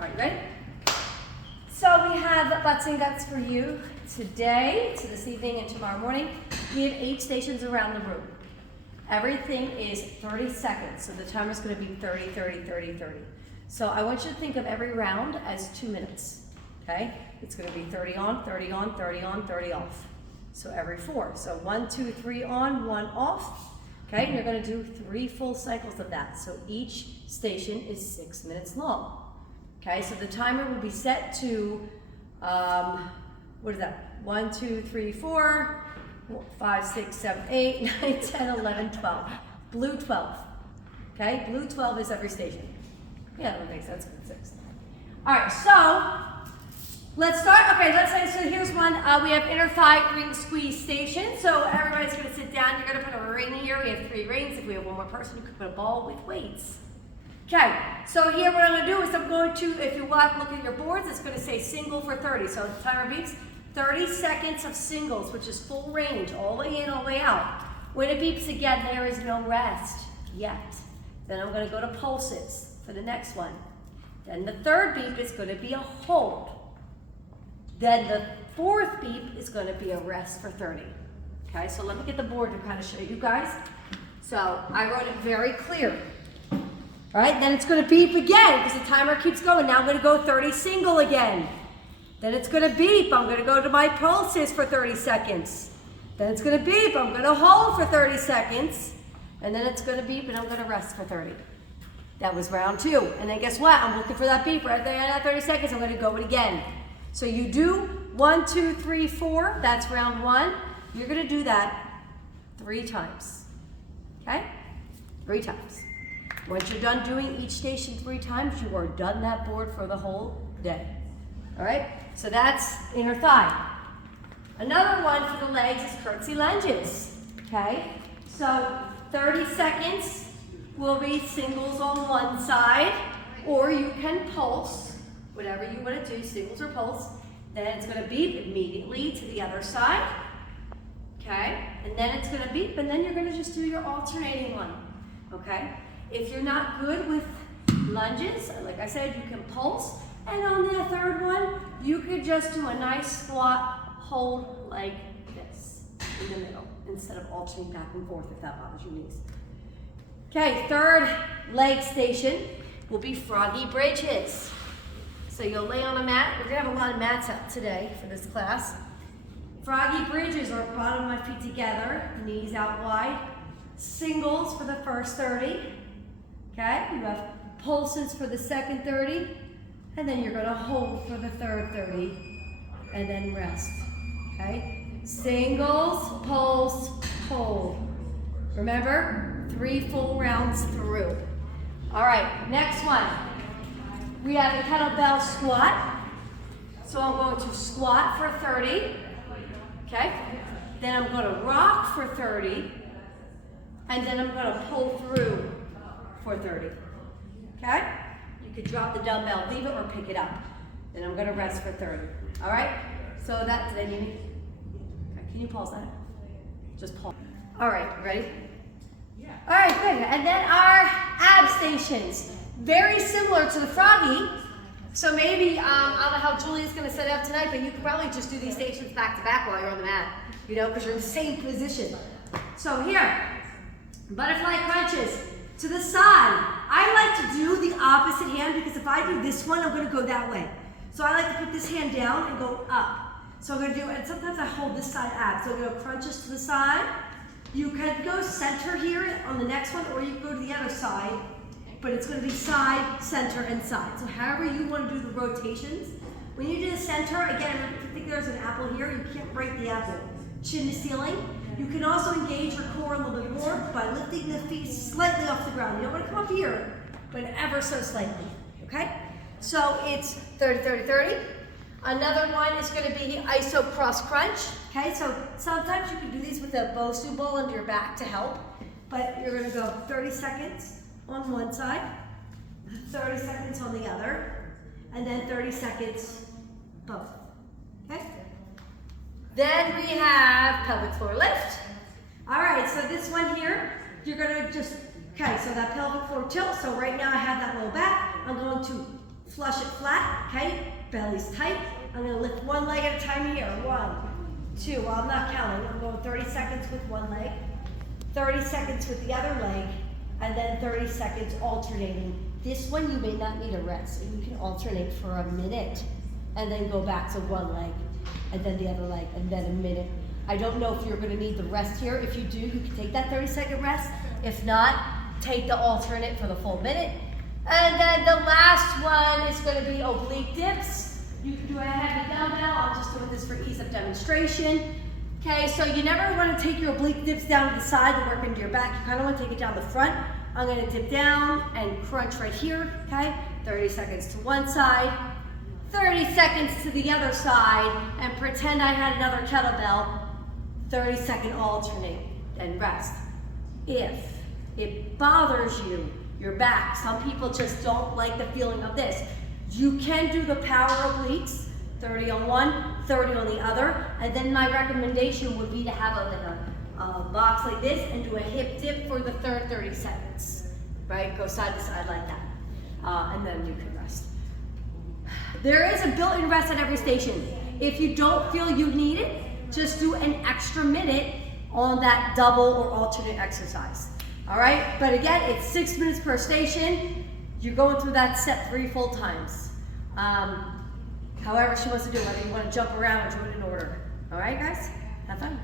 All right, ready? So we have butts and guts for you today, so this evening and tomorrow morning. We have 8 stations around the room. Everything is 30 seconds, so the timer is going to be 30, 30, 30, 30. So I want you to think of every round as 2 minutes, okay? It's going to be 30 on, 30 on, 30 on, 30 off. So every 4. So 1, 2, 3 on, 1 off, okay? And you're going to do 3 full cycles of that. So each station is 6 minutes long, okay? So the timer will be set to, what is that? 1, 2, 3, 4, 5, 6, 7, 8, 9, 10, 11, 12. Blue 12, okay? Blue 12 is every station. Yeah, that would make sense. 6. All right, so let's start. Okay, let's say, so here's one. We have inner thigh ring squeeze station. So everybody's going to sit down. You're going to put a ring here. We have 3 rings. If we have one more person, you can put a ball with weights. Okay, so here what I'm going to do is I'm going to, if you look at your boards, it's going to say single for 30. So the timer beeps, 30 seconds of singles, which is full range, all the way in, all the way out. When it beeps again, there is no rest yet. Then I'm going to go to pulses for the next one. Then the 3rd beep is going to be a hold. Then the 4th beep is going to be a rest for 30. Okay, so let me get the board to kind of show you guys. So I wrote it very clear. All right, then it's going to beep again because the timer keeps going. Now I'm going to go 30 single again. Then it's going to beep. I'm going to go to my pulses for 30 seconds. Then it's going to beep. I'm going to hold for 30 seconds. And then it's going to beep and I'm going to rest for 30. That was round 2. And then guess what? I'm looking for that beep right there at 30 seconds. I'm going to go it again. So you do 1, 2, 3, 4. That's round 1. You're going to do that 3 times. Okay? 3 times. Once you're done doing each station 3 times, you are done that board for the whole day. All right? So that's inner thigh. Another one for the legs is curtsy lunges. Okay? So 30 seconds will be singles on one side, or you can pulse, whatever you want to do, singles or pulse. Then it's going to beep immediately to the other side. Okay? And then it's going to beep, and then you're going to just do your alternating one. Okay? If you're not good with lunges, like I said, you can pulse. And on the 3rd one, you could just do a nice squat, hold like this in the middle, instead of alternating back and forth if that bothers your knees. Okay, 3rd leg station will be froggy bridges. So you'll lay on a mat. We're gonna have a lot of mats out today for this class. Froggy bridges are bottom of my feet together, knees out wide. Singles for the first 30. Okay, you have pulses for the second 30. And then you're gonna hold for the 3rd 30. And then rest. Okay, singles, pulse, hold. Remember, 3 full rounds through. All right, next one. We have a kettlebell squat. So I'm going to squat for 30. Okay, then I'm going to rock for 30. And then I'm going to pull through for 30. Okay, you could drop the dumbbell, leave it, or pick it up. Then I'm going to rest for 30. All right, so that's then you need. Okay, can you pause that? Just pause. All right, ready? All right, good. And then our ab stations, very similar to the froggy. So maybe, I don't know how Julia's going to set it up tonight, but you could probably just do these stations back to back while you're on the mat, you know, because you're in the same position. So here, butterfly crunches to the side. I like to do the opposite hand because if I do this one, I'm going to go that way. So I like to put this hand down and go up. So I'm going to do, and sometimes I hold this side ab. So I'm going to crunches to the side. You can go center here on the next one, or you can go to the other side, but it's going to be side, center, and side. So however you want to do the rotations. When you do the center, again, if you think there's an apple here, you can't break the apple. Chin to ceiling. You can also engage your core a little bit more by lifting the feet slightly off the ground. You don't want to come up here, but ever so slightly, okay? So it's 30, 30, 30. Another one is going to be the iso cross crunch. Okay, so sometimes you can do these with a Bosu ball under your back to help, but you're going to go 30 seconds on one side, 30 seconds on the other, and then 30 seconds both. Okay? Then we have pelvic floor lift. All right, so this one here, you're going to just, okay, so that pelvic floor tilt. So right now I have that low back. I'm going to Flush it flat, okay? Belly's tight. I'm gonna lift one leg at a time here. 1, 2, well, I'm not counting. I'm going 30 seconds with one leg, 30 seconds with the other leg, and then 30 seconds alternating. This one you may not need a rest, so you can alternate for a minute and then go back to one leg and then the other leg and then a minute. I don't know if you're gonna need the rest here. If you do, you can take that 30-second rest. If not, take the alternate for the full minute. And then the last one is gonna be oblique dips. You can do a heavy dumbbell. I'm just doing this for ease of demonstration. Okay, so you never wanna take your oblique dips down to the side to work into your back. You kinda wanna take it down the front. I'm gonna dip down and crunch right here, okay? 30 seconds to one side, 30 seconds to the other side, and pretend I had another kettlebell, 30-second alternate, then rest. If it bothers you, your back, some people just don't like the feeling of this, you can do the power obliques, 30 on one, 30 on the other, and then my recommendation would be to have a box like this and do a hip dip for the third 30 seconds, right? Go side to side like that, and then you can rest. There is a built-in rest at every station. If you don't feel you need it, just do an extra minute on that double or alternate exercise. All right, but again, it's 6 minutes per station. You're going through that set 3 full times. However she wants to do it, whether you want to jump around or do it in order. All right, guys, have fun.